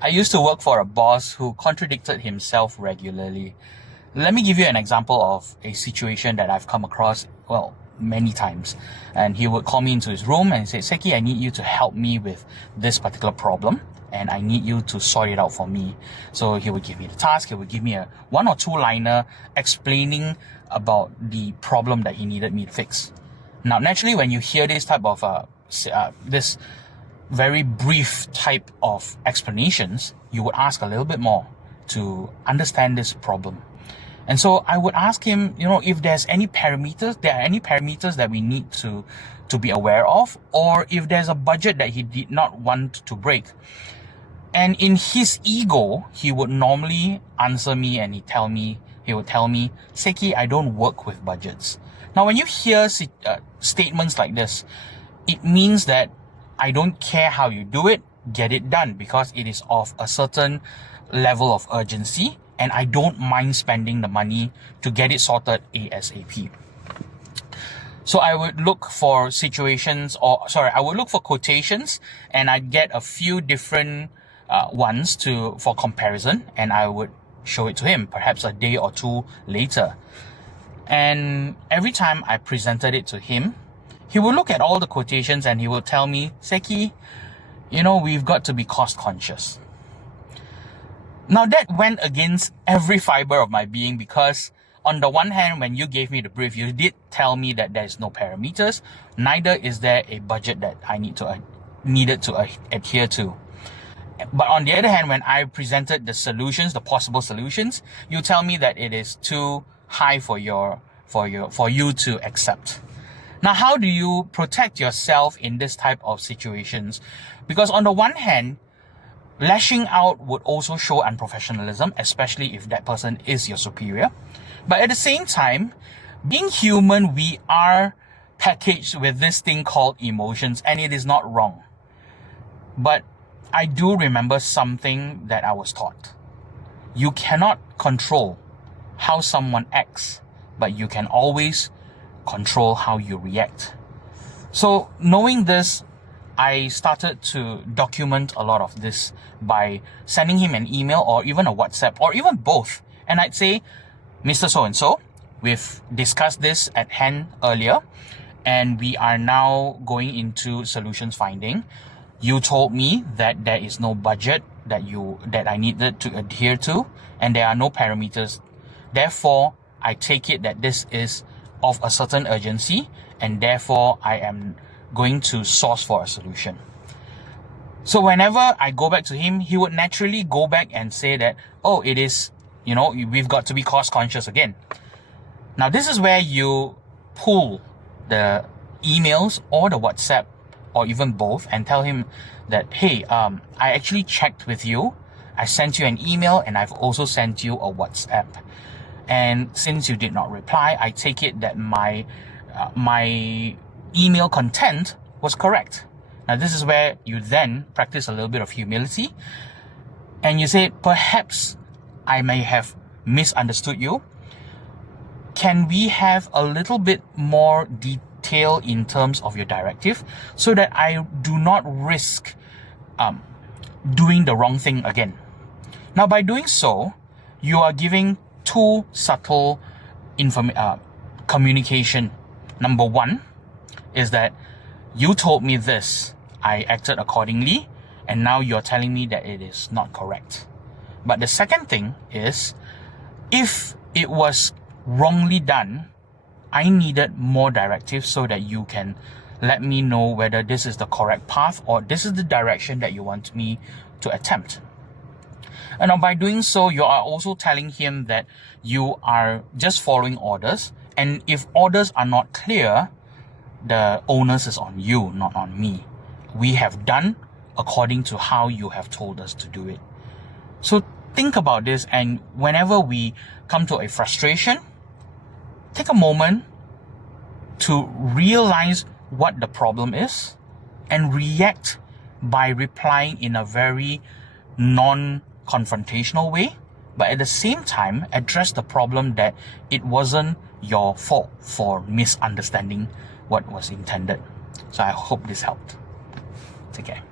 I used to work for a boss who contradicted himself regularly. Let me give you an example of a situation that I've come across, well, many times. And he would call me into his room and say, Seki, I need you to help me with this particular problem, and I need you to sort it out for me. So he would give me the task, he would give me a 1 or 2 liner explaining about the problem that he needed me to fix. Now, naturally, when you hear this type of this very brief type of explanations, you would ask a little bit more to understand this problem. And so I would ask him, if there are any parameters that we need to be aware of, or if there's a budget that he did not want to break. And in his ego, he would normally answer me and he would tell me, Seki, I don't work with budgets. Now, when you hear statements like this, it means that I don't care how you do it, get it done, because it is of a certain level of urgency, and I don't mind spending the money to get it sorted ASAP. So I would look for I would look for quotations, and I'd get a few different ones for comparison, and I would show it to him, perhaps a day or 2 later. And every time I presented it to him, he would look at all the quotations and he would tell me, Seki, we've got to be cost conscious. Now that went against every fiber of my being, because on the one hand, when you gave me the brief, you did tell me that there is no parameters, neither is there a budget that I needed to adhere to. But on the other hand, when I presented the possible solutions, you tell me that it is too high for you to accept. Now, how do you protect yourself in this type of situations? Because on the one hand, lashing out would also show unprofessionalism, especially if that person is your superior. But at the same time, being human, we are packaged with this thing called emotions, and it is not wrong. But I do remember something that I was taught. You cannot control how someone acts, but you can always control how you react. So knowing this, I started to document a lot of this by sending him an email or even a WhatsApp or even both. And I'd say, Mr. So-and-so, we've discussed this at hand earlier, and we are now going into solutions finding. You told me that there is no budget that I needed to adhere to, and there are no parameters. Therefore, I take it that this is of a certain urgency, and therefore I am going to source for a solution. So whenever I go back to him, he would naturally go back and say that, oh, it is, we've got to be cost conscious again. Now, this is where you pull the emails or the WhatsApp or even both and tell him that, hey, I actually checked with you. I sent you an email and I've also sent you a WhatsApp. And since you did not reply, I take it that my email content was correct. Now, this is where you then practice a little bit of humility and you say, perhaps I may have misunderstood you. Can we have a little bit more detail in terms of your directive so that I do not risk doing the wrong thing again? Now, by doing so, you are giving 2 subtle communication. Number 1 is that you told me this, I acted accordingly, and now you're telling me that it is not correct. But the second thing is, if it was wrongly done, I needed more directives so that you can let me know whether this is the correct path or this is the direction that you want me to attempt. And now by doing so, you are also telling him that you are just following orders, and if orders are not clear, the onus is on you, not on me. We have done according to how you have told us to do it. So think about this, and whenever we come to a frustration, take a moment to realize what the problem is and react by replying in a very non-confrontational way, but at the same time address the problem that it wasn't your fault for misunderstanding what was intended. So I hope this helped. Take care.